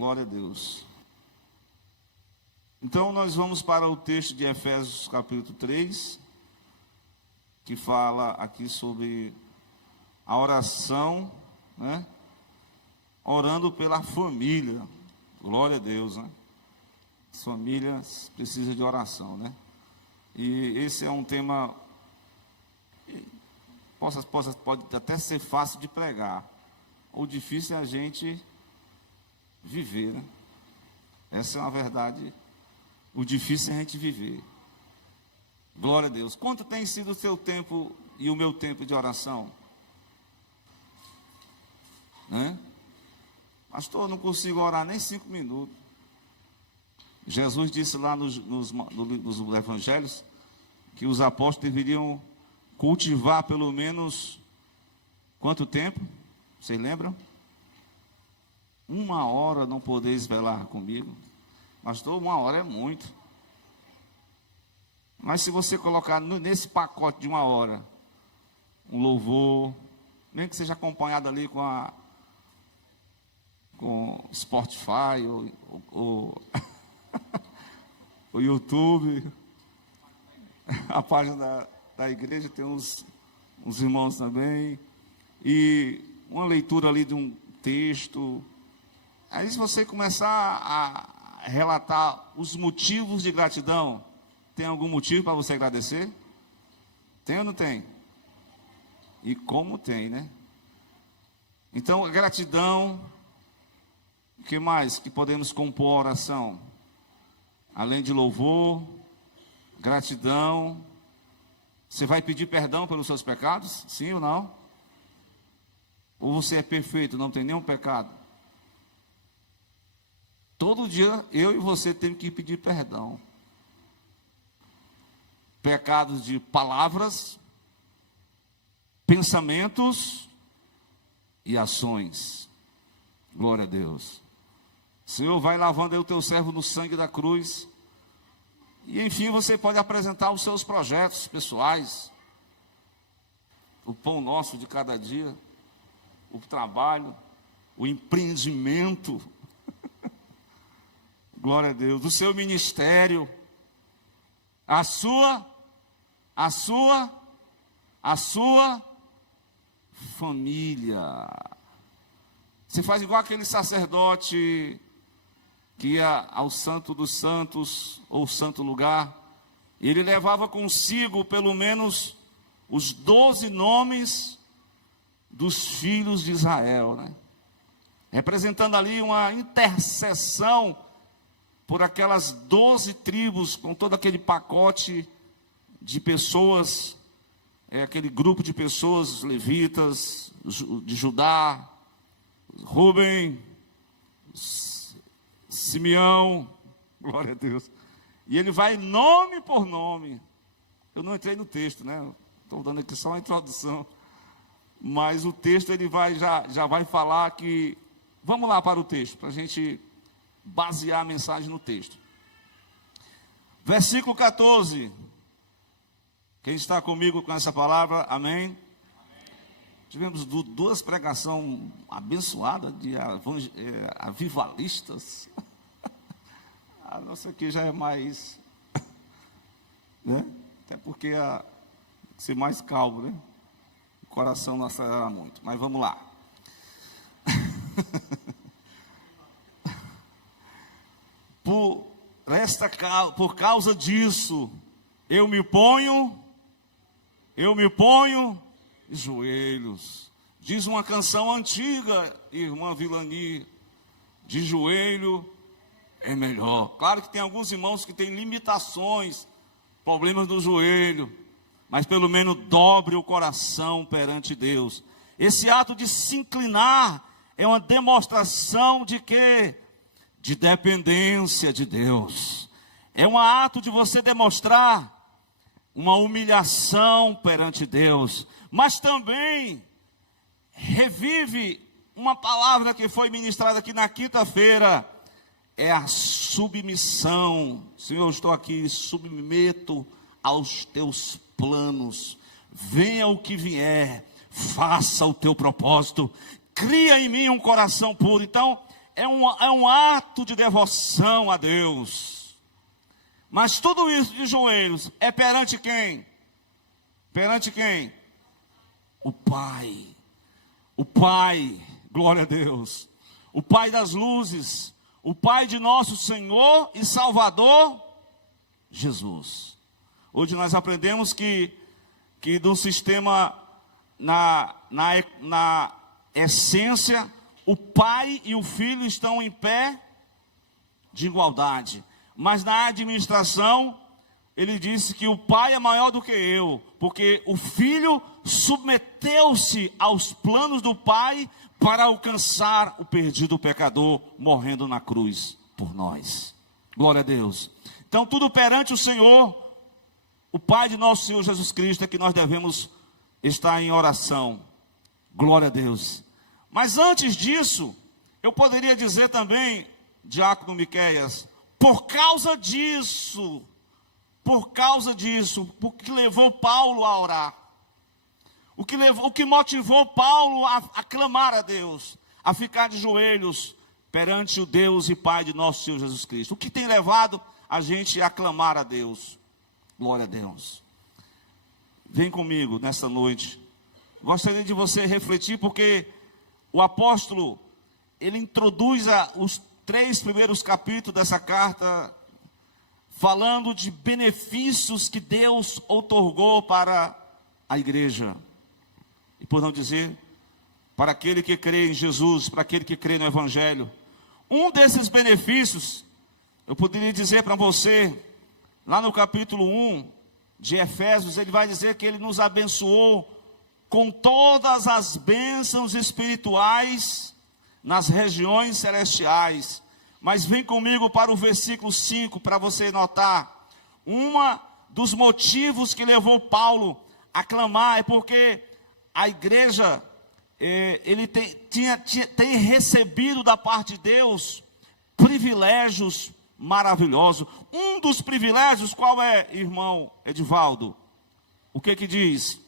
Glória a Deus. Então nós vamos para o texto de Efésios capítulo 3, que fala aqui sobre a oração, né? Orando pela família. Glória a Deus, né? As famílias precisam de oração, né? E esse é um tema pode até ser fácil de pregar. O difícil é a gente viver, né? Essa é uma verdade. O difícil é a gente viver. Glória a Deus. Quanto tem sido o seu tempo e o meu tempo de oração? Né? Pastor, eu não consigo orar nem 5 minutos. Jesus disse lá nos evangelhos que os apóstolos deveriam cultivar pelo menos quanto tempo? Vocês lembram? 1 hora não podeis velar comigo. Pastor, 1 hora é muito. Mas se você colocar nesse pacote de 1 hora um louvor, nem que seja acompanhado ali com Spotify ou o YouTube, a página da igreja, tem uns irmãos também, e uma leitura ali de um texto. Aí se você começar a relatar os motivos de gratidão, tem algum motivo para você agradecer? Tem ou não tem? E como tem, né? Então, a gratidão, o que mais que podemos compor a oração? Além de louvor, gratidão, você vai pedir perdão pelos seus pecados? Sim ou não? Ou você é perfeito, não tem nenhum pecado? Todo dia, eu e você temos que pedir perdão. Pecados de palavras, pensamentos e ações. Glória a Deus. Senhor, vai lavando aí o teu servo no sangue da cruz. E enfim, você pode apresentar os seus projetos pessoais. O pão nosso de cada dia. O trabalho. O empreendimento. Glória a Deus. O seu ministério. A sua família. Você faz igual aquele sacerdote que ia ao Santo dos Santos, ou Santo Lugar, e ele levava consigo pelo menos os 12 nomes dos filhos de Israel, né? Representando ali uma intercessão por aquelas 12 tribos, com todo aquele pacote de pessoas, aquele grupo de pessoas, os levitas, de Judá, Rubem, Simeão, glória a Deus. E ele vai nome por nome. Eu não entrei no texto, né? Estou dando aqui só uma introdução. Mas o texto ele já vai falar que... Vamos lá para o texto, para a gente basear a mensagem no texto. Versículo 14. Quem está comigo com essa palavra, amém? Tivemos 2 pregações abençoadas de avivalistas. A nossa aqui já é mais, né? Até porque ser mais calmo, né? O coração não acelera muito. Mas vamos lá. Por causa disso, eu me ponho de joelhos. Diz uma canção antiga, irmã Vilani, de joelho é melhor. Claro que tem alguns irmãos que têm limitações, problemas no joelho, mas pelo menos dobre o coração perante Deus. Esse ato de se inclinar é uma demonstração de quê? De dependência de Deus. É um ato de você demonstrar uma humilhação perante Deus, mas também revive uma palavra que foi ministrada aqui na quinta-feira, é a submissão. Senhor, eu estou aqui, submeto aos teus planos, venha o que vier, faça o teu propósito, cria em mim um coração puro. Então, é um ato de devoção a Deus. Mas tudo isso de joelhos é perante quem? Perante quem? O Pai. O Pai, glória a Deus. O Pai das luzes. O Pai de nosso Senhor e Salvador, Jesus. Hoje nós aprendemos que do sistema, na essência, o Pai e o Filho estão em pé de igualdade. Mas na administração, ele disse que o Pai é maior do que eu, porque o Filho submeteu-se aos planos do Pai para alcançar o perdido pecador, morrendo na cruz por nós. Glória a Deus. Então, tudo perante o Senhor, o Pai de nosso Senhor Jesus Cristo, é que nós devemos estar em oração. Glória a Deus. Mas antes disso, eu poderia dizer também, diácono Miqueias, por causa disso, porque levou Paulo a orar, o que motivou Paulo a clamar a Deus, a ficar de joelhos perante o Deus e Pai de nosso Senhor Jesus Cristo. O que tem levado a gente a clamar a Deus? Glória a Deus. Vem comigo nesta noite. Gostaria de você refletir, porque o apóstolo, ele introduz os 3 primeiros capítulos dessa carta, falando de benefícios que Deus outorgou para a igreja. E por não dizer, para aquele que crê em Jesus, para aquele que crê no Evangelho. Um desses benefícios, eu poderia dizer para você, lá no capítulo 1 de Efésios, ele vai dizer que ele nos abençoou com todas as bênçãos espirituais nas regiões celestiais. Mas vem comigo para o versículo 5, para você notar. Dos motivos que levou Paulo a clamar é porque a igreja, ele tem recebido da parte de Deus privilégios maravilhosos. Um dos privilégios, qual é, irmão Edivaldo? O que diz?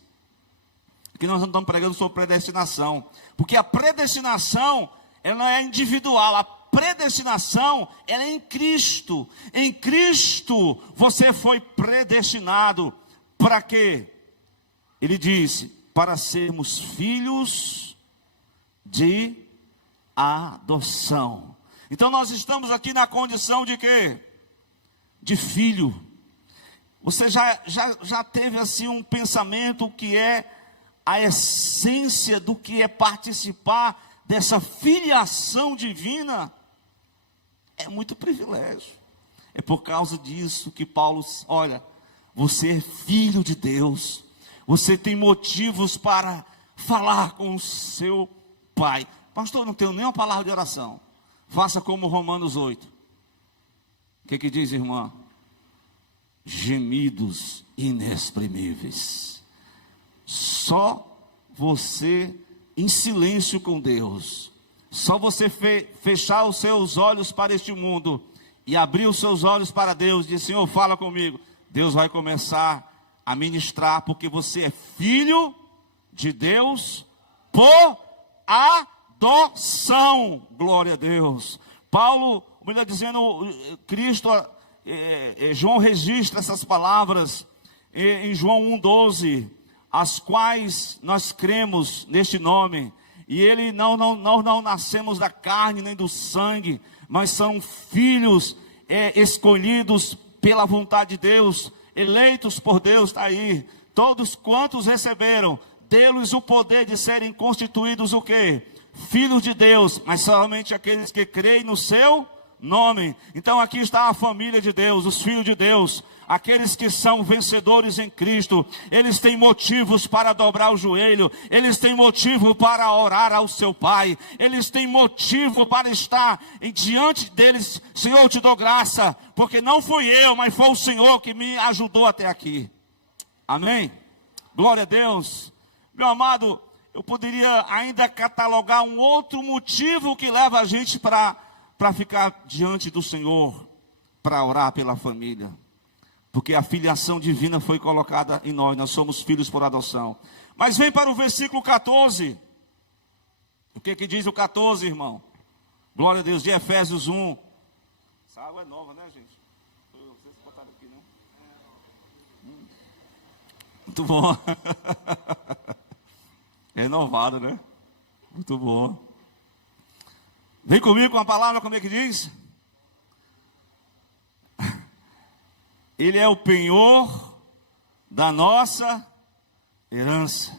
Que nós não estamos pregando sobre predestinação, porque a predestinação, ela é individual. A predestinação, ela é em Cristo. Em Cristo você foi predestinado para quê? Ele disse, para sermos filhos de adoção. Então nós estamos aqui na condição de quê? De filho. Você já teve assim um pensamento que é a essência do que é participar dessa filiação divina? É muito privilégio. É por causa disso que Paulo, olha, você é filho de Deus. Você tem motivos para falar com o seu Pai. Pastor, não tenho nenhuma palavra de oração. Faça como Romanos 8. O que diz, irmã? Gemidos inexprimíveis. Só você em silêncio com Deus. Só você fechar os seus olhos para este mundo e abrir os seus olhos para Deus e dizer, Senhor, fala comigo. Deus vai começar a ministrar, porque você é filho de Deus por adoção. Glória a Deus. Paulo, melhor dizendo, Cristo, João registra essas palavras em João 1,12, as quais nós cremos neste nome. E ele não nascemos da carne nem do sangue, mas são filhos escolhidos pela vontade de Deus, eleitos por Deus, está aí. Todos quantos receberam, deu-lhes o poder de serem constituídos o quê? Filhos de Deus, mas somente aqueles que creem no seu nome. Então aqui está a família de Deus, os filhos de Deus, aqueles que são vencedores em Cristo. Eles têm motivos para dobrar o joelho, eles têm motivo para orar ao seu Pai, eles têm motivo para estar diante deles. Senhor, eu te dou graça, porque não fui eu, mas foi o Senhor que me ajudou até aqui. Amém? Glória a Deus. Meu amado, eu poderia ainda catalogar um outro motivo que leva a gente para ficar diante do Senhor, para orar pela família. Porque a filiação divina foi colocada em nós somos filhos por adoção. Mas vem para o versículo 14. O que diz o 14, irmão? Glória a Deus, de Efésios 1. Essa água é nova, né, gente? Vocês botaram aqui, não? Muito bom. É renovado, né? Muito bom. Vem comigo com a palavra, como é que diz? Ele é o penhor da nossa herança,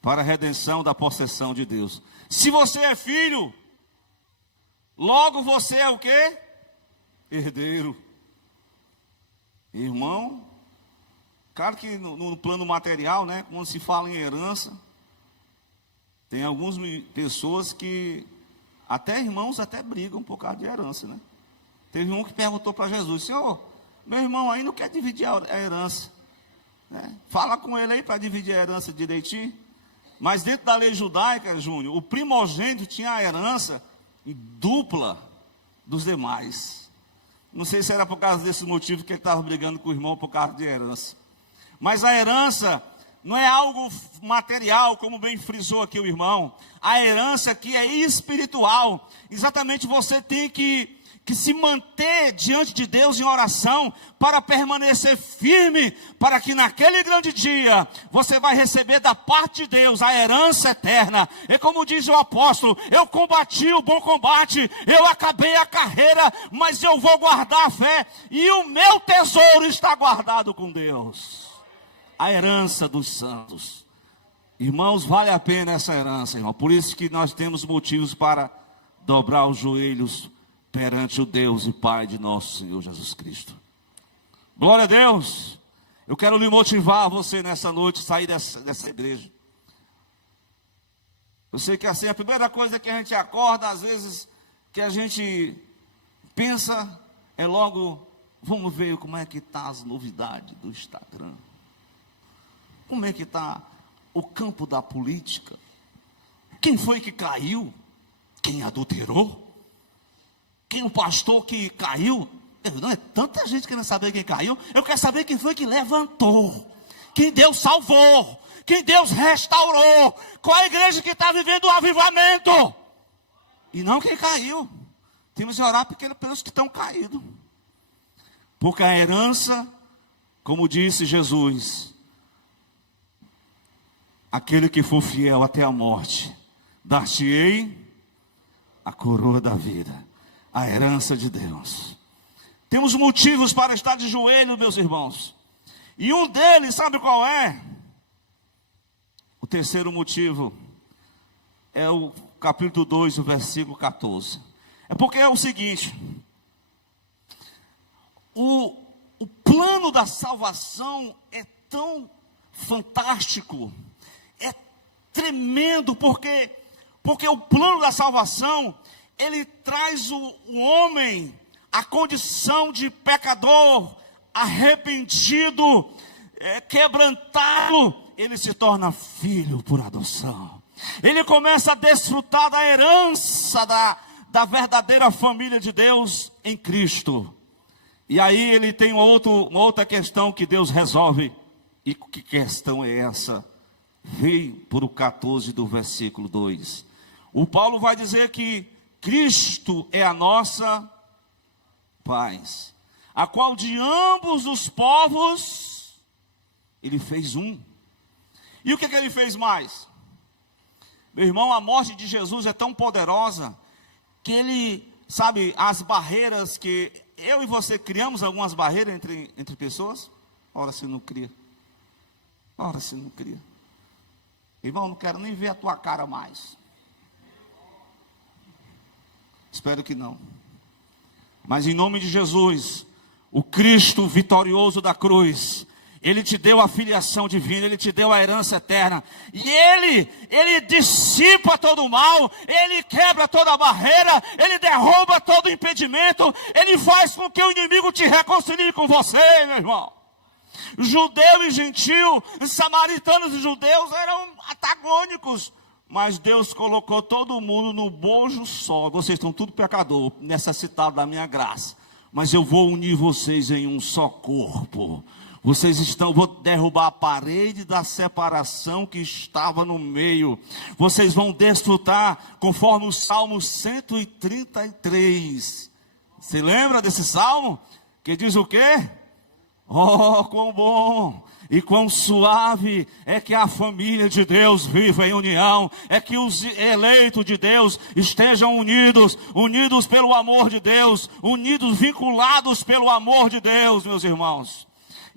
para a redenção da possessão de Deus. Se você é filho, logo você é o quê? Herdeiro. Irmão, claro que no plano material, né, quando se fala em herança, tem algumas pessoas que, até irmãos, até brigam por causa de herança, né? Teve um que perguntou para Jesus: Senhor, meu irmão aí não quer dividir a herança, né? Fala com ele aí para dividir a herança direitinho. Mas dentro da lei judaica, Júnior, o primogênito tinha a herança dupla dos demais. Não sei se era por causa desse motivo que ele estava brigando com o irmão por causa de herança. Mas a herança não é algo material, como bem frisou aqui o irmão. A herança aqui é espiritual. Exatamente, você tem que se manter diante de Deus em oração, para permanecer firme, para que naquele grande dia, você vai receber da parte de Deus a herança eterna. E como diz o apóstolo: eu combati o bom combate, eu acabei a carreira, mas eu vou guardar a fé, e o meu tesouro está guardado com Deus. A herança dos santos. Irmãos, vale a pena essa herança, irmão. Por isso que nós temos motivos para dobrar os joelhos perante o Deus e Pai de nosso Senhor Jesus Cristo. Glória a Deus. Eu quero lhe motivar você nessa noite, sair dessa igreja. Eu sei que assim, a primeira coisa que a gente acorda, às vezes, que a gente pensa, é logo: vamos ver como é que está as novidades do Instagram. Como é que está o campo da política? Quem foi que caiu? Quem adulterou? Quem o pastor que caiu? Não é tanta gente querendo saber quem caiu. Eu quero saber quem foi que levantou, quem Deus salvou, quem Deus restaurou. Qual a igreja que está vivendo o avivamento? E não quem caiu. Temos que orar pelos que estão caídos. Porque a herança, como disse Jesus, aquele que for fiel até a morte, dar-te-ei a coroa da vida, a herança de Deus. Temos motivos para estar de joelho, meus irmãos. E um deles, sabe qual é? O terceiro motivo é o capítulo 2, o versículo 14. É porque é o seguinte: o plano da salvação é tão fantástico, é tremendo, porque o plano da salvação, ele traz o homem à condição de pecador, arrependido, quebrantado. Ele se torna filho por adoção. Ele começa a desfrutar da herança da verdadeira família de Deus em Cristo. E aí ele tem uma outra questão que Deus resolve. E que questão é essa? Vem por o 14 do versículo 2. O Paulo vai dizer que Cristo é a nossa paz, a qual de ambos os povos ele fez um. E o que ele fez mais? Meu irmão, a morte de Jesus é tão poderosa que ele, sabe, as barreiras que eu e você criamos, algumas barreiras entre pessoas. Ora, se não cria. Ora, se não cria. Irmão, não quero nem ver a tua cara mais. Espero que não. Mas em nome de Jesus, o Cristo vitorioso da cruz, Ele te deu a filiação divina, Ele te deu a herança eterna. E Ele dissipa todo o mal, Ele quebra toda a barreira, Ele derruba todo o impedimento, Ele faz com que o inimigo te reconcilie com você, meu irmão. Judeu e gentil, samaritanos e judeus eram antagônicos, mas Deus colocou todo mundo no bojo só. Vocês estão tudo pecador, necessitados da minha graça, mas eu vou unir vocês em um só corpo. Vou derrubar a parede da separação que estava no meio. Vocês vão desfrutar conforme o Salmo 133. Você lembra desse salmo? Que diz o quê? Oh, quão bom e quão suave é que a família de Deus viva em união. É que os eleitos de Deus estejam unidos pelo amor de Deus, unidos, vinculados pelo amor de Deus, meus irmãos.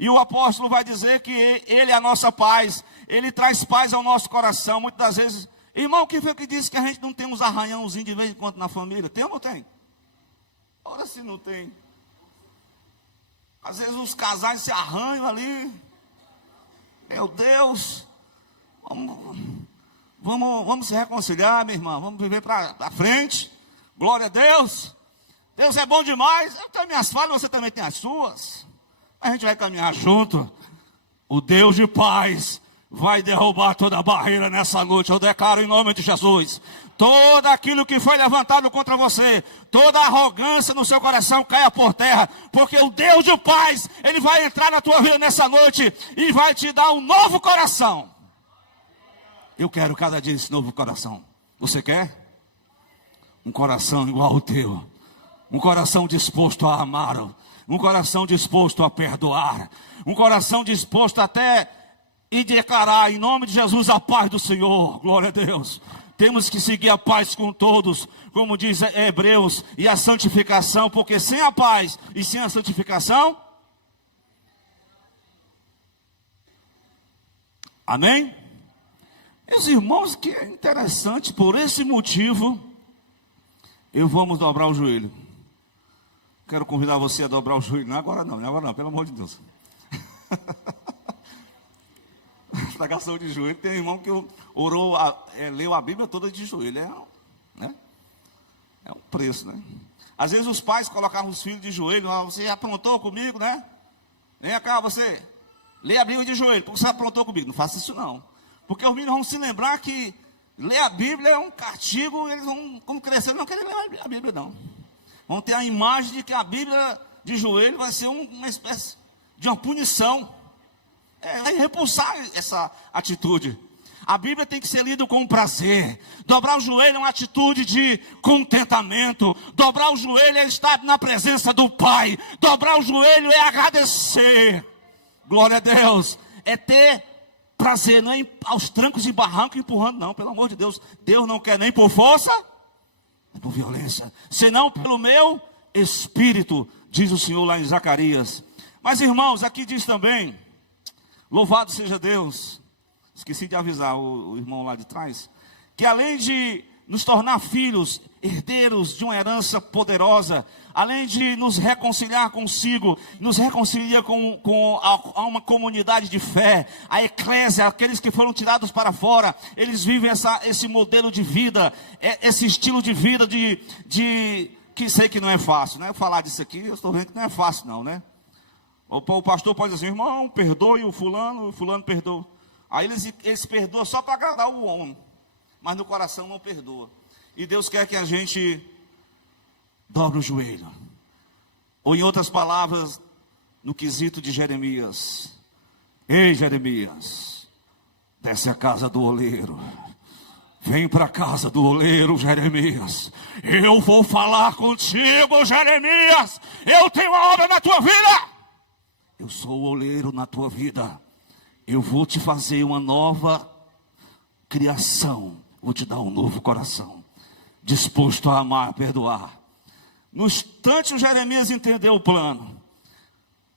E o apóstolo vai dizer que ele é a nossa paz, ele traz paz ao nosso coração. Muitas das vezes, irmão, quem foi que disse que a gente não tem uns arranhãozinhos de vez em quando na família? Tem ou não tem? Ora, se não tem. Às vezes os casais se arranham ali. Meu Deus. Vamos se reconciliar, minha irmã. Vamos viver para frente. Glória a Deus. Deus é bom demais. Eu tenho minhas falhas, você também tem as suas. A gente vai caminhar junto. O Deus de paz vai derrubar toda a barreira nessa noite. Eu declaro em nome de Jesus. Todo aquilo que foi levantado contra você, toda arrogância no seu coração caia por terra. Porque o Deus de paz, Ele vai entrar na tua vida nessa noite e vai te dar um novo coração. Eu quero cada dia esse novo coração. Você quer? Um coração igual ao teu. Um coração disposto a amar. Um coração disposto a perdoar. Um coração disposto até e declarar em nome de Jesus a paz do Senhor. Glória a Deus. Temos que seguir a paz com todos, como diz Hebreus, e a santificação, porque sem a paz e sem a santificação, amém? Meus irmãos, que é interessante, por esse motivo, vamos dobrar o joelho. Quero convidar você a dobrar o joelho, não agora não, pelo amor de Deus. Estragação de joelho, tem um irmão que leu a Bíblia toda de joelho, é um preço, né? Às vezes os pais colocavam os filhos de joelho, você aprontou comigo, né? Vem cá, você, lê a Bíblia de joelho, porque você aprontou comigo. Não faça isso não, porque os meninos vão se lembrar que ler a Bíblia é um castigo, eles vão, quando crescer, não querem ler a Bíblia não. Vão ter a imagem de que a Bíblia de joelho vai ser uma espécie de uma punição. Vai repulsar essa atitude. A Bíblia tem que ser lida com prazer. Dobrar o joelho é uma atitude de contentamento. Dobrar o joelho é estar na presença do Pai. Dobrar o joelho é agradecer. Glória a Deus. É ter prazer, não é aos trancos e barrancos empurrando, não. Pelo amor de Deus. Deus não quer nem por força, nem por violência, senão pelo meu espírito, diz o Senhor lá em Zacarias. Mas irmãos, aqui diz também, louvado seja Deus, esqueci de avisar o irmão lá de trás, que além de nos tornar filhos, herdeiros de uma herança poderosa, além de nos reconciliar consigo, nos reconcilia com uma comunidade de fé, a eclésia, aqueles que foram tirados para fora, eles vivem esse modelo de vida, esse estilo de vida que sei que não é fácil, né? Falar disso aqui, eu estou vendo que não é fácil não, né? O pastor pode dizer, irmão, perdoe o fulano perdoa. Aí eles perdoam só para agradar o homem, mas no coração não perdoa. E Deus quer que a gente dobre o joelho. Ou em outras palavras, no quesito de Jeremias. Ei, Jeremias, desce a casa do oleiro. Vem para a casa do oleiro, Jeremias. Eu vou falar contigo, Jeremias. Eu tenho uma obra na tua vida. Eu sou o oleiro na tua vida. Eu vou te fazer uma nova criação. Vou te dar um novo coração, disposto a amar, a perdoar. No instante o Jeremias entendeu o plano.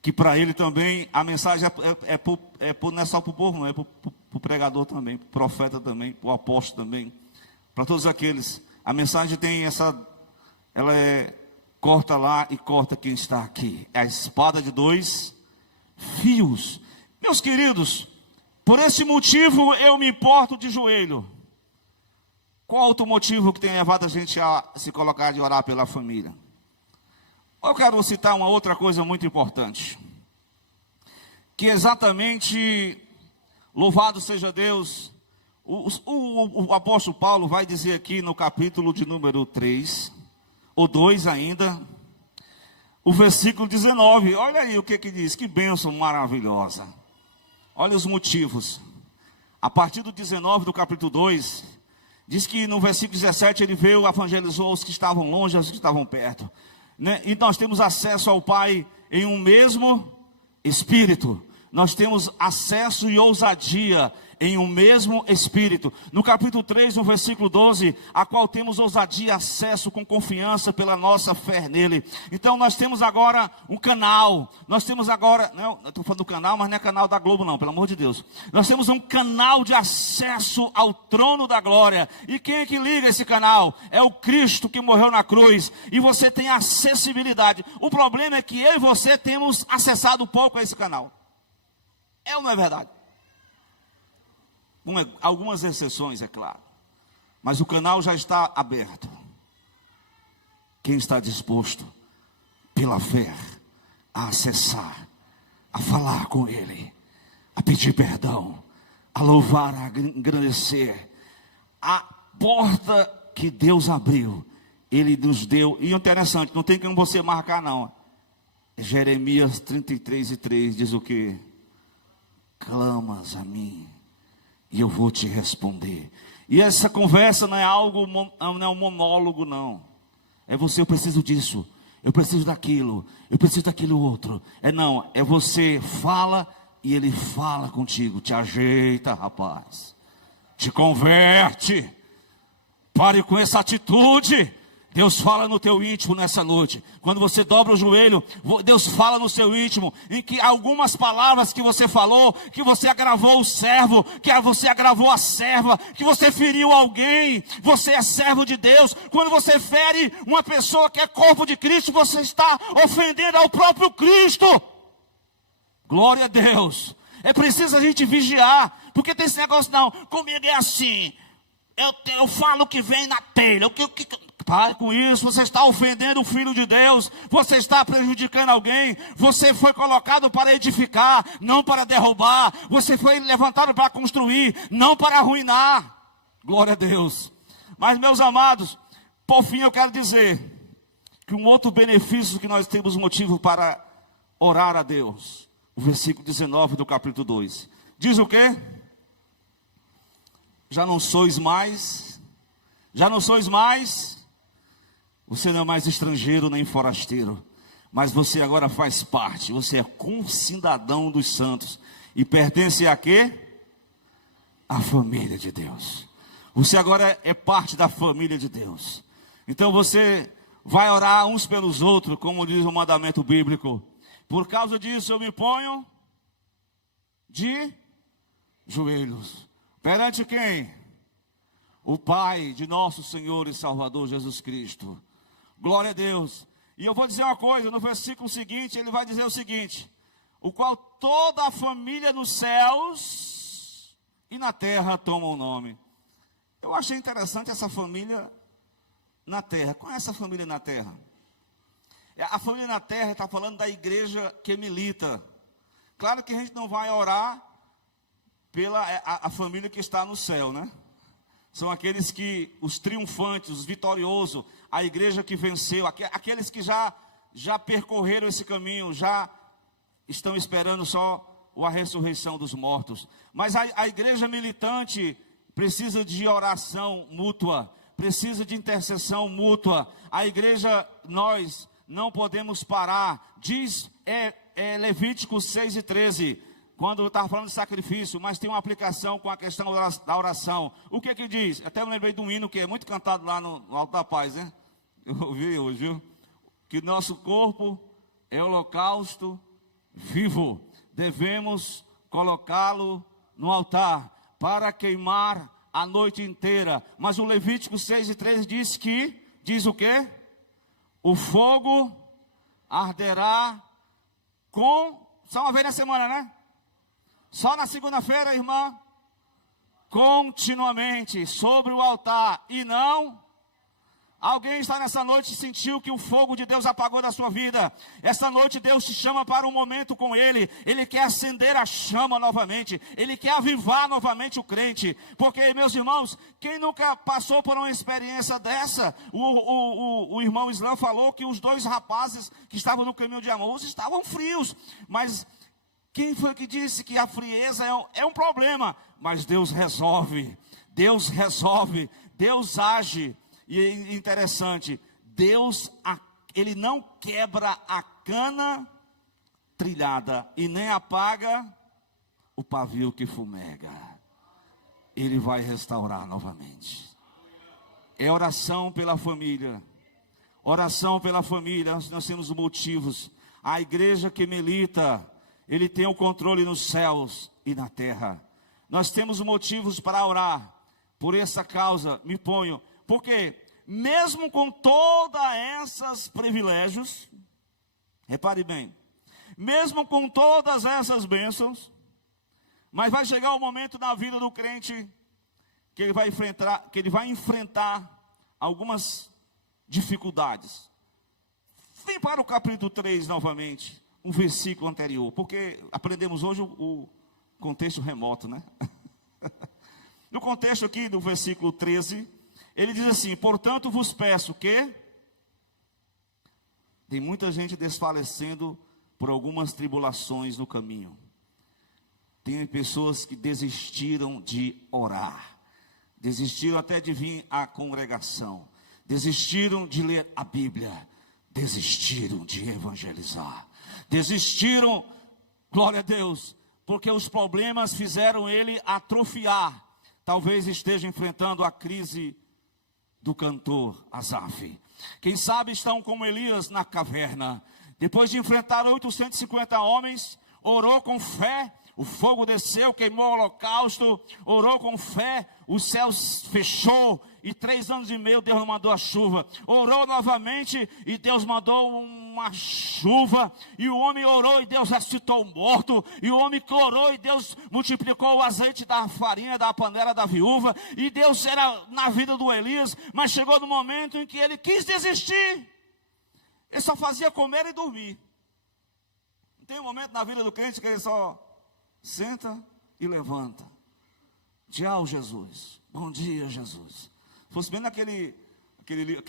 Que para ele também a mensagem não é só para o povo, não é para o pregador também, para o profeta também, para o apóstolo também. Para todos aqueles. A mensagem tem ela corta lá e corta quem está aqui. É a espada de dois fios. Meus queridos, por esse motivo eu me porto de joelho. Qual outro motivo que tem levado a gente a se colocar de orar pela família? Eu quero citar uma outra coisa muito importante. Que exatamente, louvado seja Deus, o apóstolo Paulo vai dizer aqui no capítulo de número 3, ou 2 ainda, o versículo 19. Olha aí o que diz, que bênção maravilhosa. Olha os motivos. A partir do 19 do capítulo 2, diz que no versículo 17 ele veio, evangelizou os que estavam longe, os que estavam perto, né? E nós temos acesso ao Pai em um mesmo Espírito. Nós temos acesso e ousadia em um mesmo Espírito. No capítulo 3, no versículo 12, a qual temos ousadia e acesso com confiança pela nossa fé nele. Então nós temos agora um canal. Nós temos agora, não, eu estou falando do canal, mas não é canal da Globo não, pelo amor de Deus. Nós temos um canal de acesso ao trono da glória. E quem é que liga esse canal? É o Cristo que morreu na cruz. E você tem acessibilidade. O problema é que eu e você temos acessado pouco a esse canal. É ou não é verdade? Algumas exceções, é claro. Mas o canal já está aberto. Quem está disposto, pela fé, a acessar, a falar com Ele, a pedir perdão, a louvar, a engrandecer, a porta que Deus abriu, Ele nos deu. E interessante, não tem como você marcar não. Jeremias 33:3 diz o quê? Clamas a mim e eu vou te responder. E essa conversa não é algo, não é um monólogo não. É você, eu preciso disso, eu preciso daquilo, eu preciso daquilo outro. É você fala e ele fala contigo. Te ajeita, rapaz, te converte. Pare com essa atitude. Deus fala no teu íntimo nessa noite. Quando você dobra o joelho, Deus fala no seu íntimo, em que algumas palavras que você falou, que você agravou o servo, que você agravou a serva, que você feriu alguém, você é servo de Deus. Quando você fere uma pessoa que é corpo de Cristo, você está ofendendo ao próprio Cristo. Glória a Deus. É preciso a gente vigiar, porque tem esse negócio, não, comigo é assim, eu falo o que vem na telha, pare com isso, você está ofendendo o Filho de Deus, você está prejudicando alguém, você foi colocado para edificar, não para derrubar, você foi levantado para construir, não para arruinar, glória a Deus. Mas meus amados, por fim eu quero dizer, que um outro benefício que nós temos motivo para orar a Deus, o versículo 19 do capítulo 2, diz o quê? Já não sois mais, você não é mais estrangeiro nem forasteiro, mas você agora faz parte, você é concidadão dos santos, e pertence a quê? A família de Deus. Você agora é parte da família de Deus. Então você vai orar uns pelos outros, como diz o mandamento bíblico. Por causa disso eu me ponho de joelhos. Perante quem? O Pai de nosso Senhor e Salvador Jesus Cristo. Glória a Deus. E eu vou dizer uma coisa, no versículo seguinte, ele vai dizer o seguinte: o qual toda a família nos céus e na terra toma o nome. Eu achei interessante essa família na terra. Qual é essa família na terra? A família na terra está falando da igreja que milita. Claro que a gente não vai orar pela a família que está no céu, né? São aqueles que, os triunfantes, os vitoriosos, a igreja que venceu, aqueles que já percorreram esse caminho, já estão esperando só a ressurreição dos mortos. Mas a igreja militante precisa de oração mútua, precisa de intercessão mútua. A igreja, nós não podemos parar. Diz Levítico 6:13. Quando eu estava falando de sacrifício, mas tem uma aplicação com a questão da oração. O que que diz? Até me lembrei de um hino que é muito cantado lá no Alto da Paz, né? Eu ouvi hoje, viu? Que nosso corpo é holocausto vivo. Devemos colocá-lo no altar para queimar a noite inteira. Mas o Levítico 6:13 diz o quê? O fogo arderá só uma vez na semana, né? Só na segunda-feira, irmã, continuamente sobre o altar, e não Alguém está nessa noite e sentiu que o fogo de Deus apagou da sua vida. Essa noite Deus te chama para um momento com Ele. Ele quer acender a chama novamente. Ele quer avivar novamente o crente. Porque, meus irmãos, quem nunca passou por uma experiência dessa? O irmão Islã falou que os dois rapazes que estavam no caminho de Emaús estavam frios. Mas quem foi que disse que a frieza é um problema? Mas Deus resolve. Deus resolve. Deus age. E é interessante, Deus, Ele não quebra a cana trilhada e nem apaga o pavio que fumega. Ele vai restaurar novamente. É oração pela família. Oração pela família, nós temos motivos. A igreja que milita, ele tem o controle nos céus e na terra. Nós temos motivos para orar. Por essa causa, me ponho. Porque mesmo com todos esses privilégios, repare bem, mesmo com todas essas bênçãos, mas vai chegar um momento na vida do crente que ele vai enfrentar algumas dificuldades. Vem para o capítulo 3 novamente, um versículo anterior, porque aprendemos hoje o contexto remoto, né? No contexto aqui do versículo 13, ele diz assim: portanto vos peço que... Tem muita gente desfalecendo por algumas tribulações no caminho. Tem pessoas que desistiram de orar. Desistiram até de vir à congregação. Desistiram de ler a Bíblia. Desistiram de evangelizar. Desistiram, glória a Deus, porque os problemas fizeram ele atrofiar. Talvez esteja enfrentando a crise do cantor Asaf. Quem sabe estão como Elias na caverna. Depois de enfrentar 850 homens, orou com fé, o fogo desceu, queimou o holocausto, orou com fé, o céu fechou, e 3 anos e meio Deus mandou a chuva. Orou novamente, e Deus mandou uma chuva, e o homem orou, e Deus ressuscitou o morto, e o homem orou, e Deus multiplicou o azeite da farinha, da panela da viúva, e Deus era na vida do Elias, mas chegou no momento em que ele quis desistir. Ele só fazia comer e dormir. Não tem um momento na vida do crente que ele só senta e levanta. Tchau, Jesus. Bom dia, Jesus. Fosse bem naquele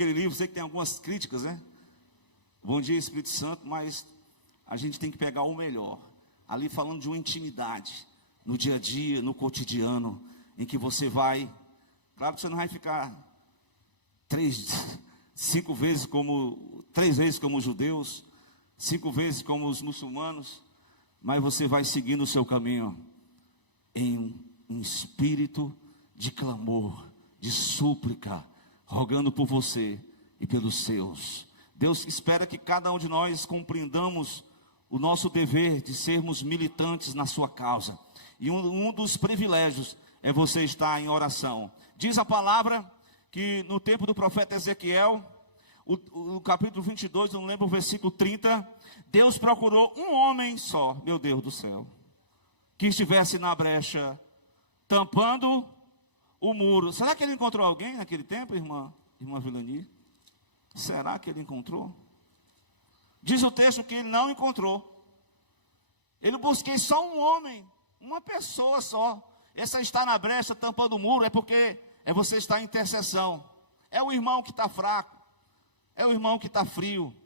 livro, sei que tem algumas críticas, né? Bom dia, Espírito Santo, mas a gente tem que pegar o melhor. Ali falando de uma intimidade, no dia a dia, no cotidiano, em que você vai... Claro que você não vai ficar 3 vezes como os judeus, 5 vezes como os muçulmanos, mas você vai seguindo o seu caminho em um espírito de clamor, de súplica, rogando por você e pelos seus. Deus espera que cada um de nós compreendamos o nosso dever de sermos militantes na sua causa. E um dos privilégios é você estar em oração. Diz a palavra que no tempo do profeta Ezequiel, o capítulo 22, não lembro o versículo 30, Deus procurou um homem só, meu Deus do céu, que estivesse na brecha, tampando o muro. Será que ele encontrou alguém naquele tempo, irmã Vilani? Será que ele encontrou? Diz o texto que ele não encontrou. Ele busquei só um homem, uma pessoa só. Essa está na brecha, tampando o muro, é porque você está em intercessão. É o irmão que está fraco, é o irmão que está frio,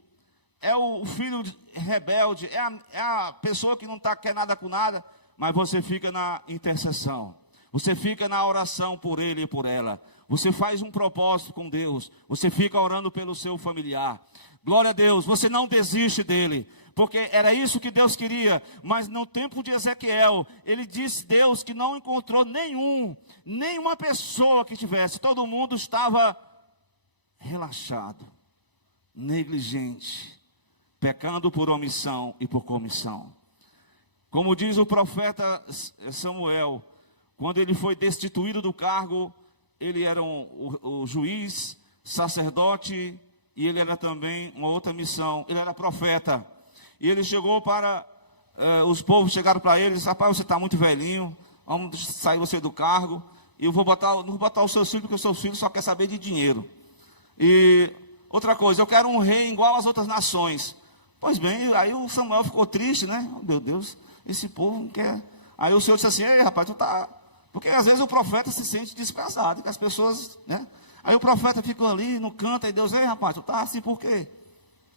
é o filho rebelde, é a pessoa que não quer nada com nada, mas você fica na intercessão. Você fica na oração por ele e por ela. Você faz um propósito com Deus. Você fica orando pelo seu familiar. Glória a Deus, você não desiste dele. Porque era isso que Deus queria. Mas no tempo de Ezequiel, ele disse Deus que não encontrou nenhuma pessoa que tivesse. Todo mundo estava relaxado, negligente, pecando por omissão e por comissão. Como diz o profeta Samuel, quando ele foi destituído do cargo, ele era o juiz, sacerdote, e ele era também uma outra missão, ele era profeta. E ele chegou para, os povos chegaram para ele e disseram: rapaz, você está muito velhinho, vamos sair você do cargo, e eu não vou botar o seu filho, porque o seu filho só quer saber de dinheiro. E outra coisa, eu quero um rei igual às outras nações. Pois bem, aí o Samuel ficou triste, né? Oh, meu Deus, esse povo não quer. Aí o Senhor disse assim: ei, rapaz, tu tá. Porque às vezes o profeta se sente desprezado, que as pessoas, né? Aí o profeta fica ali, não canta, e Deus: ei, rapaz, tu tá assim por quê?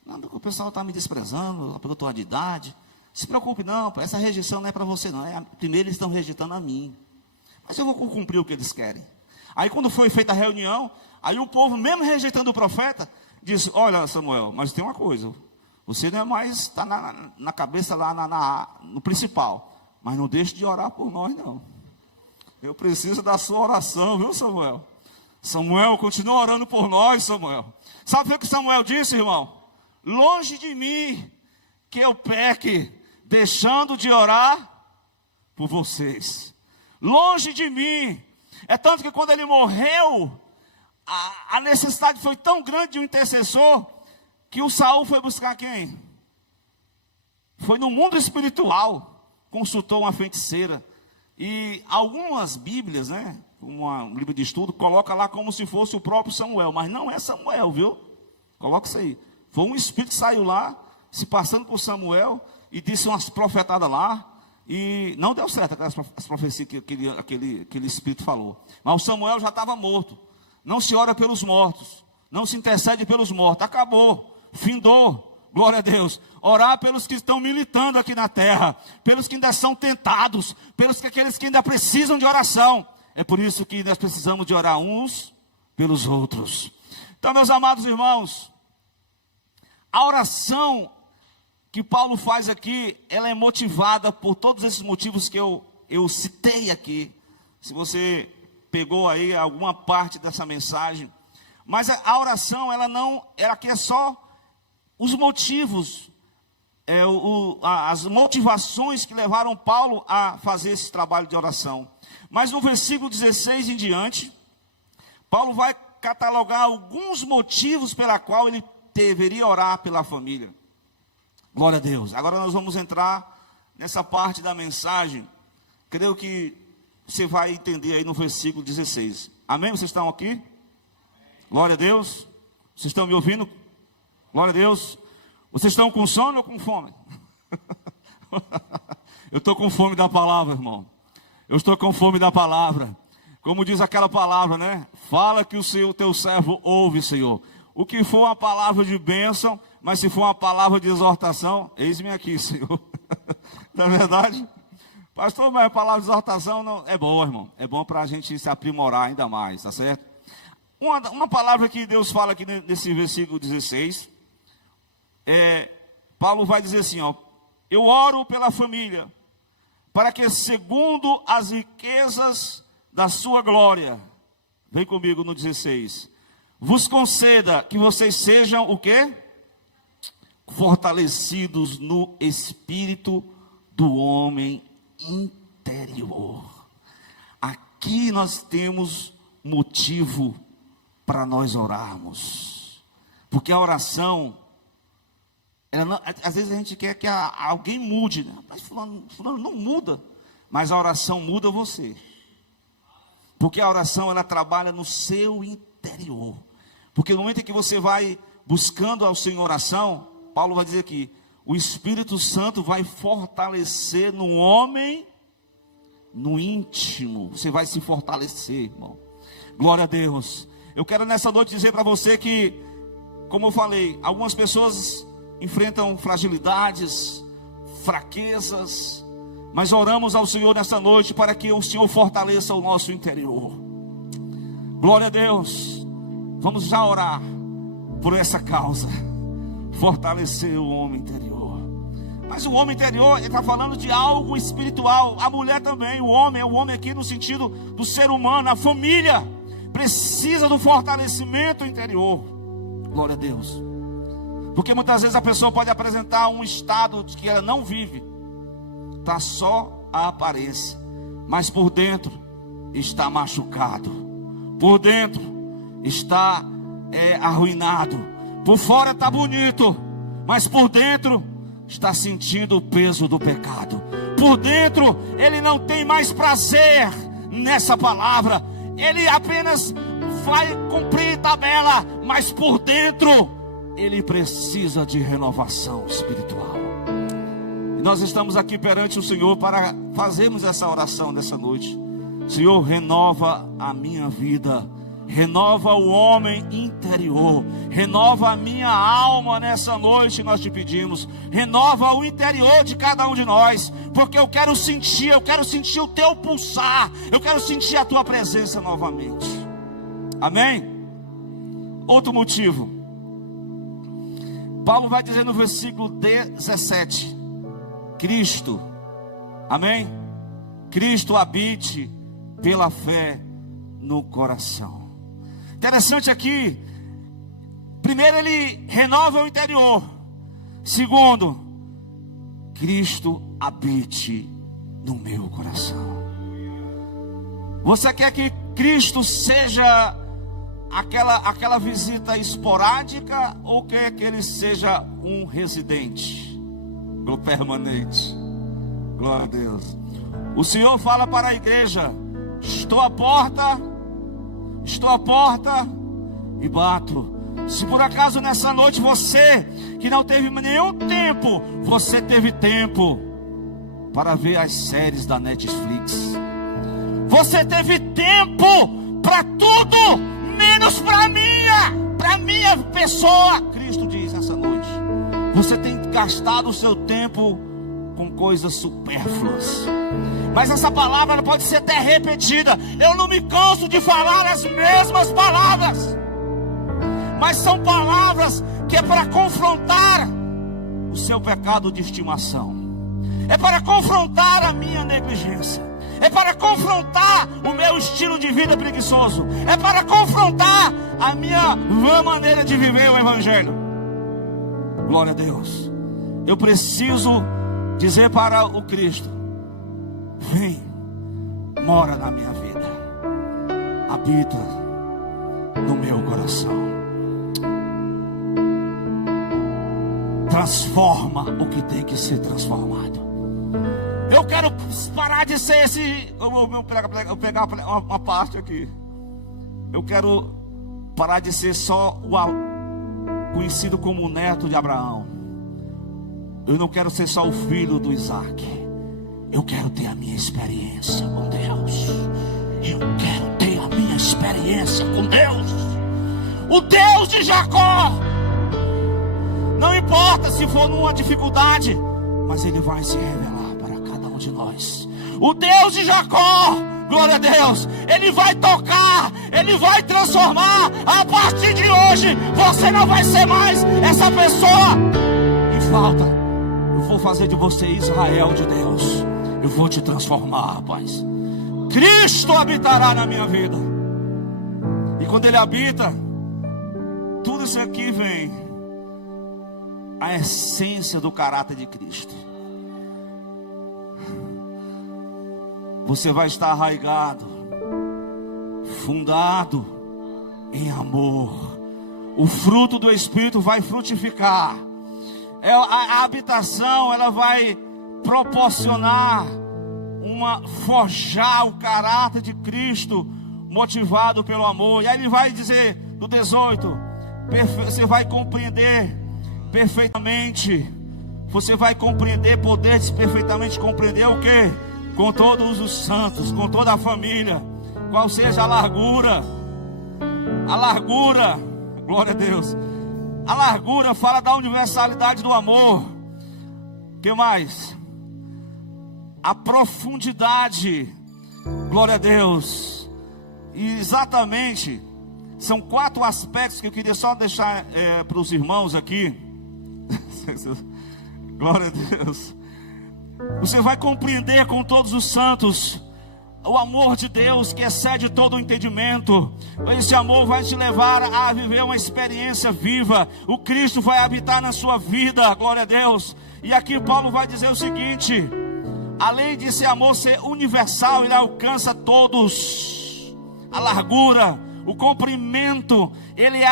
Não, porque o pessoal está me desprezando, porque eu estou de idade. Se preocupe, não, essa rejeição não é para você, não. Primeiro eles estão rejeitando a mim. Mas eu vou cumprir o que eles querem. Aí quando foi feita a reunião, aí o povo, mesmo rejeitando o profeta, disse: olha, Samuel, mas tem uma coisa. Você não é mais, está na cabeça lá no principal. Mas não deixe de orar por nós, não. Eu preciso da sua oração, viu, Samuel? Samuel, continua orando por nós, Samuel. Sabe o que Samuel disse, irmão? Longe de mim que eu peque, deixando de orar por vocês. Longe de mim. É tanto que quando ele morreu, a necessidade foi tão grande de um intercessor, que o Saul foi buscar quem? Foi no mundo espiritual, consultou uma feiticeira. E algumas bíblias, né, um livro de estudo, coloca lá como se fosse o próprio Samuel. Mas não é Samuel, viu? Coloca isso aí. Foi um espírito que saiu lá, se passando por Samuel, e disse umas profetadas lá. E não deu certo aquelas profecias que aquele espírito falou. Mas o Samuel já estava morto. Não se ora pelos mortos. Não se intercede pelos mortos. Acabou. Findou, glória a Deus. Orar pelos que estão militando aqui na terra, pelos que ainda são tentados, aqueles que ainda precisam de oração. É por isso que nós precisamos de orar uns pelos outros. Então, meus amados irmãos, a oração que Paulo faz aqui, ela é motivada por todos esses motivos que eu citei aqui. Se você pegou aí alguma parte dessa mensagem. Mas a oração, ela aqui é só os motivos, as motivações que levaram Paulo a fazer esse trabalho de oração. Mas no versículo 16 em diante, Paulo vai catalogar alguns motivos pela qual ele deveria orar pela família. Glória a Deus. Agora nós vamos entrar nessa parte da mensagem. Creio que você vai entender aí no versículo 16. Amém? Vocês estão aqui? Glória a Deus. Vocês estão me ouvindo? Glória a Deus. Vocês estão com sono ou com fome? Eu estou com fome da palavra, irmão. Eu estou com fome da palavra. Como diz aquela palavra, né? Fala que o teu servo ouve, Senhor. O que for uma palavra de bênção, mas se for uma palavra de exortação, eis-me aqui, Senhor. Não é verdade? Pastor, mas a palavra de exortação não é boa, irmão. É bom para a gente se aprimorar ainda mais, tá certo? Uma palavra que Deus fala aqui nesse versículo 16, Paulo vai dizer assim, ó: eu oro pela família, para que segundo as riquezas da sua glória, vem comigo no 16, vos conceda que vocês sejam o quê? Fortalecidos no espírito do homem interior. Aqui nós temos motivo para nós orarmos, porque a oração, às vezes a gente quer que alguém mude, né? Mas fulano não muda, mas a oração muda você, porque a oração ela trabalha no seu interior, porque no momento em que você vai buscando ao Senhor oração, Paulo vai dizer aqui, o Espírito Santo vai fortalecer no homem, no íntimo, você vai se fortalecer, irmão. Glória a Deus. Eu quero nessa noite dizer para você que, como eu falei, algumas pessoas enfrentam fragilidades, fraquezas, mas oramos ao Senhor nessa noite para que o Senhor fortaleça o nosso interior. Glória a Deus. Vamos já orar por essa causa, fortalecer o homem interior. Mas o homem interior, ele está falando de algo espiritual. A mulher também, o homem aqui no sentido do ser humano, a família precisa do fortalecimento interior. Glória a Deus. Porque muitas vezes a pessoa pode apresentar um estado de que ela não vive, está só a aparência, mas por dentro está machucado, por dentro está arruinado, por fora está bonito, mas por dentro está sentindo o peso do pecado. Por dentro ele não tem mais prazer nessa palavra, ele apenas vai cumprir tabela, mas por dentro ele precisa de renovação espiritual. E nós estamos aqui perante o Senhor para fazermos essa oração dessa noite. Senhor, renova a minha vida, renova o homem interior, renova a minha alma nessa noite, nós te pedimos. Renova o interior de cada um de nós, porque eu quero sentir o teu pulsar, eu quero sentir a tua presença novamente. Amém? Outro motivo, Paulo vai dizer no versículo 17, Cristo, amém? Cristo habite pela fé no coração. Interessante aqui, primeiro ele renova o interior, segundo, Cristo habite no meu coração. Você quer que Cristo seja aquela visita esporádica, ou quer que ele seja um residente permanente? Glória a Deus. O Senhor fala para a igreja: estou à porta e bato. Se por acaso nessa noite você que não teve nenhum tempo, você teve tempo para ver as séries da Netflix. Você teve tempo para tudo, menos para minha pessoa. Cristo diz nessa noite: você tem gastado o seu tempo com coisas supérfluas. Mas essa palavra ela pode ser até repetida. Eu não me canso de falar as mesmas palavras, mas são palavras que é para confrontar o seu pecado de estimação, é para confrontar a minha negligência, é para confrontar o meu estilo de vida preguiçoso, é para confrontar a minha vã maneira de viver o Evangelho. Glória a Deus. Eu preciso dizer para o Cristo: vem, mora na minha vida, habita no meu coração, transforma o que tem que ser transformado. Eu quero parar de ser esse. Eu pegar uma parte aqui. Eu quero parar de ser só conhecido como o neto de Abraão. Eu não quero ser só o filho do Isaac. Eu quero ter a minha experiência com Deus. Eu quero ter a minha experiência com Deus. O Deus de Jacó. Não importa se for numa dificuldade, mas Ele vai se revelar para cada um de nós. O Deus de Jacó, glória a Deus, Ele vai tocar, Ele vai transformar. A partir de hoje, você não vai ser mais essa pessoa que falta. Eu vou fazer de você Israel de Deus. Eu vou te transformar, rapaz. Cristo habitará na minha vida. E quando Ele habita, tudo isso aqui vem a essência do caráter de Cristo. Você vai estar arraigado, fundado em amor. O fruto do Espírito vai frutificar. A habitação, ela vai proporcionar forjar o caráter de Cristo, motivado pelo amor. E aí ele vai dizer no 18: você vai compreender perfeitamente, você vai compreender, poder perfeitamente compreender o que? Com todos os santos, com toda a família, qual seja a largura, glória a Deus. A largura fala da universalidade do amor. Que mais? A profundidade, glória a Deus. E exatamente, são 4 aspectos que eu queria só deixar para os irmãos aqui. Glória a Deus. Você vai compreender com todos os santos o amor de Deus que excede todo o entendimento. Esse amor vai te levar a viver uma experiência viva. O Cristo vai habitar na sua vida, glória a Deus. E aqui Paulo vai dizer o seguinte: além de esse amor ser universal, ele alcança todos. A largura, o comprimento, ele é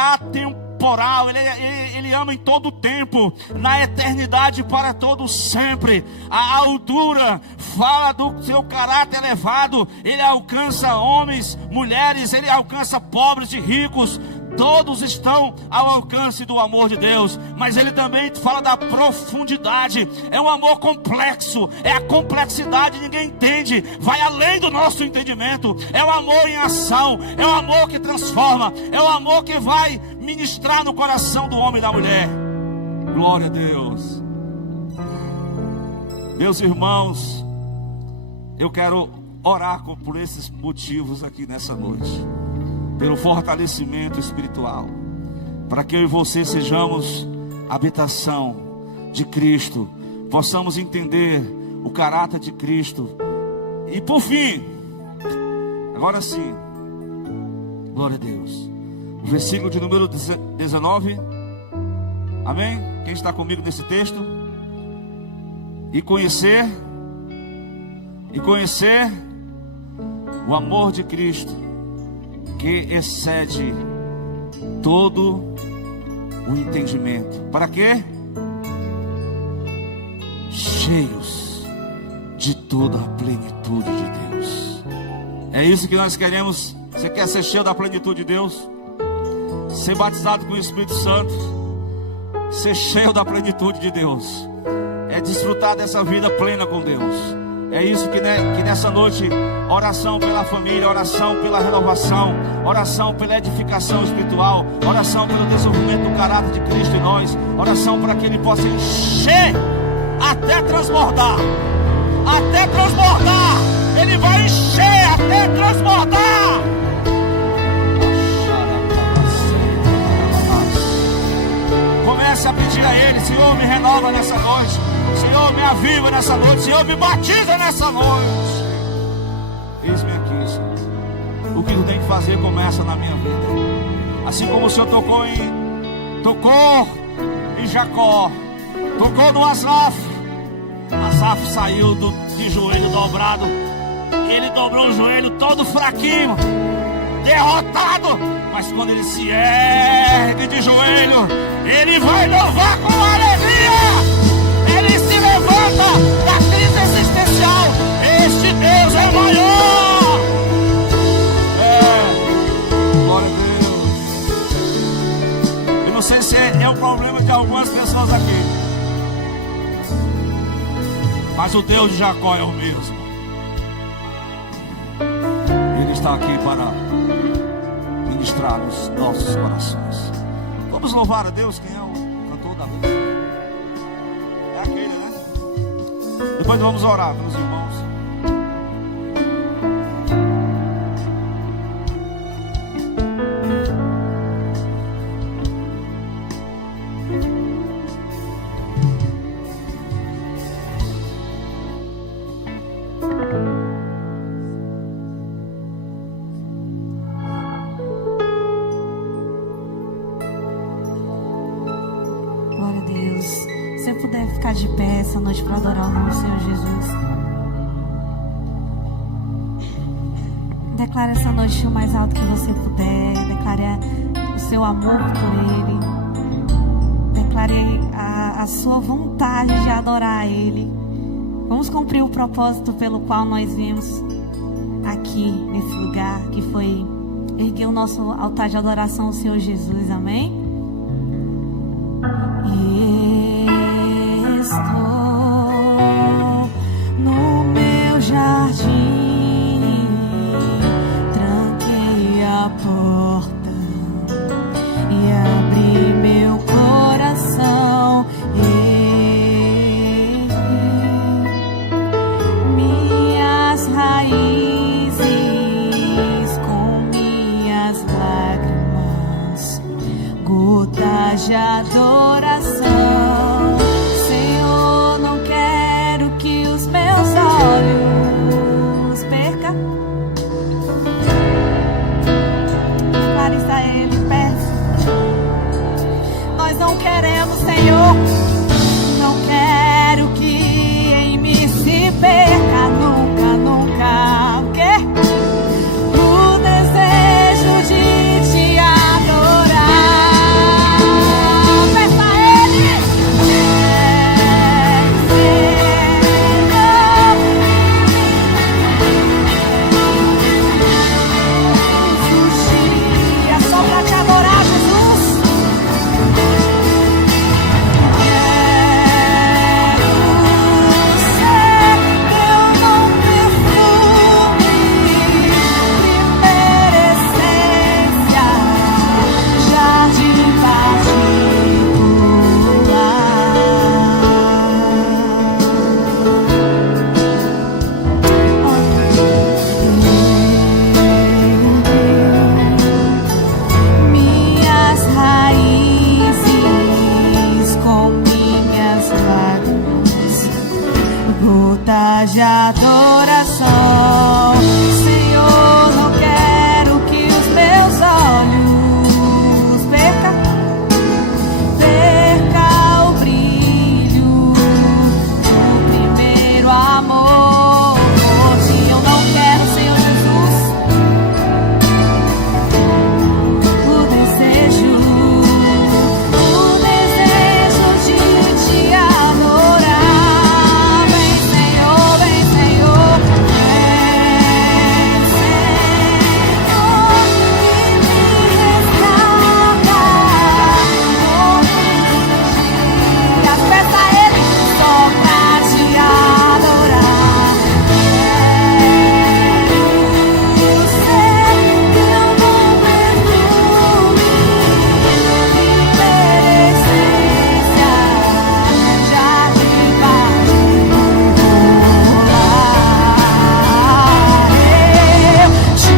temporal, Ele ama em todo o tempo, na eternidade para todo sempre. A altura fala do seu caráter elevado. Ele alcança homens, mulheres, Ele alcança pobres e ricos. Todos estão ao alcance do amor de Deus. Mas Ele também fala da profundidade. É um amor complexo. É a complexidade, ninguém entende. Vai além do nosso entendimento. É o amor em ação. É o amor que transforma. É o amor que vai ministrar no coração do homem e da mulher. Glória a Deus. Meus irmãos, eu quero orar por esses motivos aqui nessa noite. Pelo fortalecimento espiritual, para que eu e você sejamos habitação de Cristo, possamos entender o caráter de Cristo. E por fim, agora sim, glória a Deus, o versículo de número 19, amém? Quem está comigo nesse texto? E conhecer o amor de Cristo, que excede todo o entendimento. Para quê? Cheios de toda a plenitude de Deus. É isso que nós queremos. Você quer ser cheio da plenitude de Deus? Ser batizado com o Espírito Santo? Ser cheio da plenitude de Deus? É desfrutar dessa vida plena com Deus. É isso que nessa noite, oração pela família, oração pela renovação, oração pela edificação espiritual, oração pelo desenvolvimento do caráter de Cristo em nós, oração para que Ele possa encher até transbordar, Ele vai encher até transbordar. Comece a pedir a Ele: Senhor, me renova nessa noite, Senhor, me aviva nessa noite, Senhor, me batiza nessa noite. Eis-me aqui, Senhor. O que tu tem que fazer começa na minha vida. Assim como o Senhor tocou em Jacó, tocou no Asaf. Asaf saiu de joelho dobrado. Ele dobrou o joelho todo fraquinho, derrotado. Mas quando ele se ergue de joelho, ele vai louvar com alegria. Ele se levanta da crise existencial. Este Deus é maior. Glória a Deus. Eu não sei se é um problema de algumas pessoas aqui, mas o Deus de Jacó é o mesmo. Ele está aqui para ministrar nos nossos corações. Vamos louvar a Deus. Quem é o cantor da luz? É aquele, né? Depois vamos orar pelos irmãos. De pé essa noite para adorar o nome do Senhor Jesus. Declare essa noite o mais alto que você puder. Declare o seu amor por Ele. Declare a sua vontade de adorar a Ele. Vamos cumprir o propósito pelo qual nós viemos aqui nesse lugar, que foi erguer o nosso altar de adoração ao Senhor Jesus. Amém? Estou no meu jardim, tranquei a porta e abri meu coração. Minhas raízes com minhas lágrimas paz de adoração. Senhor, não quero que os meus olhos perca o brilho do primeiro amor por ti. Eu não quero, Senhor Jesus, o desejo de te adorar. Vem, Senhor, vem, Senhor, vem, Senhor, e me resgata. E as peças a Ele só pra te adorar. Quero ser teu bom perfume, essência, jardim particular. Eu te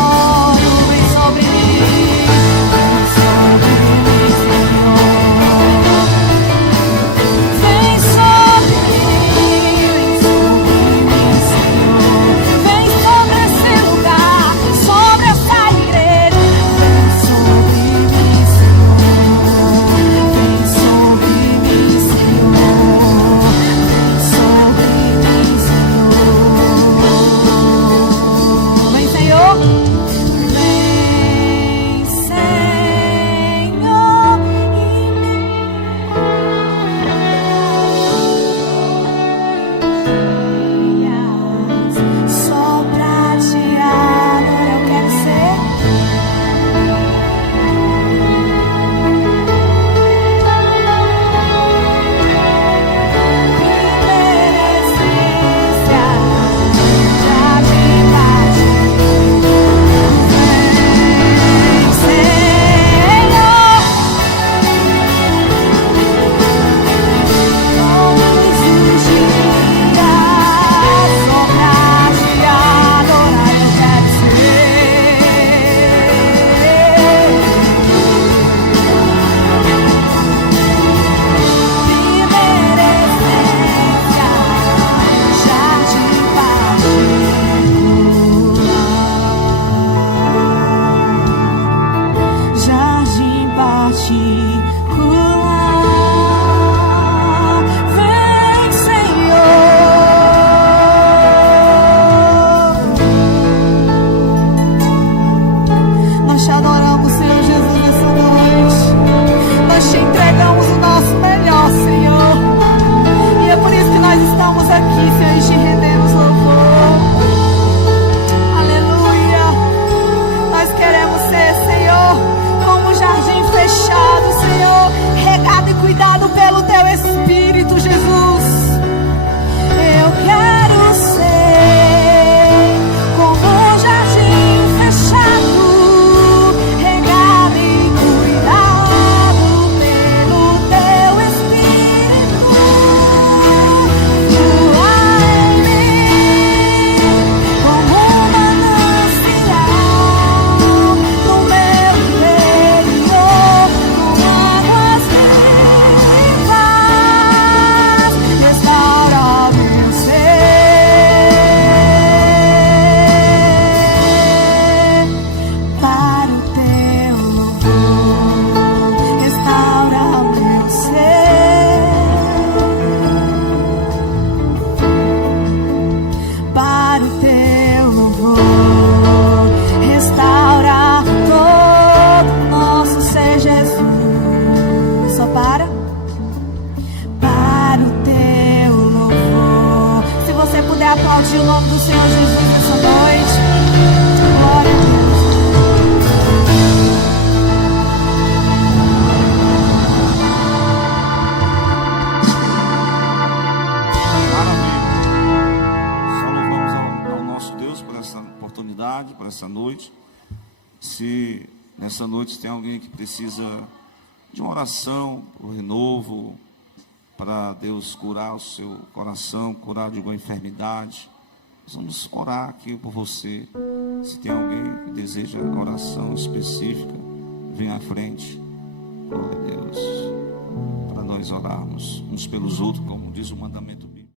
adoro, vem sobre mim, Senhor. Vem sobre mim, Senhor. Vem sobre esse lugar, sobre essa igreja. Vem sobre mim, Senhor. Vem sobre mim, Senhor. Vem sobre mim, Senhor. Vem, Senhor. Só pra te adorar eu quero ser. Primeira essência, jardim particular. Vem, Senhor. Todos os dias, só pra te adorar eu quero ser. Primeira essência, jardim particular. Jardim particular. Vem, Senhor. Nós te adoramos, Senhor Jesus, nessa noite. Nós te entregamos o nosso melhor, Senhor. E é por isso que nós estamos aqui, Senhor, e te rendemos louvor. Aleluia. Nós queremos ser, Senhor, como um jardim fechado, Senhor, regado e cuidado pelo Teu Espírito, Jesus. Eu quero ser como um jardim fechado, regado e cuidado pelo Teu Espírito. Flua em mim como um manancial no meu interior, com águas vivas. Restaura meu ser para o Teu louvor. Restaura meu ser para o Teu louvor. Restaura todo nosso ser, Jesus. Só para o Teu louvor. Se você puder aplaudir o nome do Senhor Jesus nessa noite. Glória a Deus. Maravilha. Só louvamos ao nosso Deus por essa oportunidade, por essa noite. Se nessa noite tem alguém que precisa de uma oração, um renovo, para Deus curar o seu coração, curar de alguma enfermidade, Nós vamos orar aqui por você. Se tem alguém que deseja oração específica, vem à frente. Glória a Deus. Para nós orarmos uns pelos outros, como diz o mandamento.